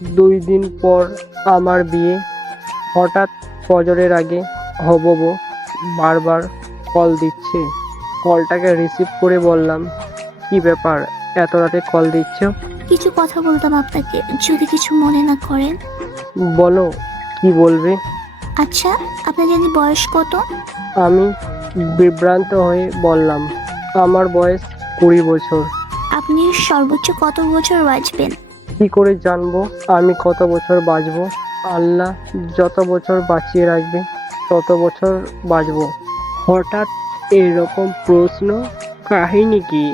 2 দিন পর আমার বিয়ে। হঠাৎ ফজরের আগে হবব বারবার কল দিচ্ছে। কলটাকে রিসিভ করে বললাম, কি ব্যাপার, এত রাতে কল দিচ্ছ? কিছু কথা বলতাম আপনাকে, যদি কিছু মনে না করেন। বলো, কি বলবে? আচ্ছা, আপনার জানি বয়স কত? আমি বিভ্রান্ত হয়ে বললাম, আমার বয়স 20 বছর। আপনি সর্বোচ্চ কত বছর বাঁচবেন? কি করে জানবো আমি কত বছর বাঁচবো? আল্লাহ যত বছর বাঁচিয়ে রাখবে তত বছর বাঁচবো। হঠাৎ এরকম প্রশ্ন, কাহিনী কি?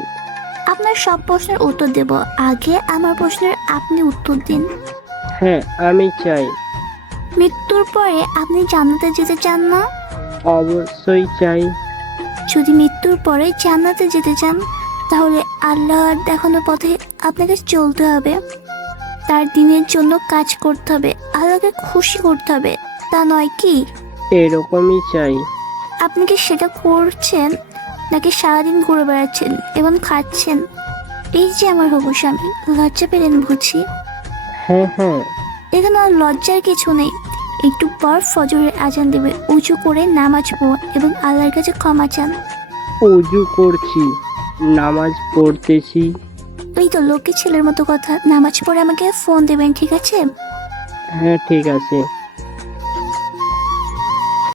আপনার সব প্রশ্নের উত্তর দেব, আগে আমার প্রশ্নের আপনি উত্তর দিন। হ্যাঁ, আমি চাই। মৃত্যুর পরে আপনি জান্নাতে যেতে চান না? অবশ্যই চাই। যদি মৃত্যুর পরে জান্নাতে যেতে চান, তাহলে আল্লাহর দেখানো পথে আপনাকে চলতে হবে। তার দিনের জন্য কাজ করতে হবে, আল্লাহকে খুশি করতে হবে, তা নয় কি? এরকমই চাই। আপনি কি সেটা করছেন, নাকি সারাদিন ঘুরে বেড়াচ্ছেন এবং খাচ্ছেন? এই যে আমার হবু স্বামী, লজ্জা পেলেন বুঝি? হ্যাঁ হ্যাঁ। এখানে আর লজ্জার কিছু নেই। একটু পর ফজরের আজান দেবে, উঁচু করে নামাজ পড়ুন এবং আল্লাহর কাছে ক্ষমা চান। উজু করছি, নামাজ পড়তেছি। এই তো লক্ষ্মী ছেলের মতো কথা, নামাজ পড়ে আমাকে ফোন দেবেন, ঠিক আছে? হ্যাঁ ঠিক আছে।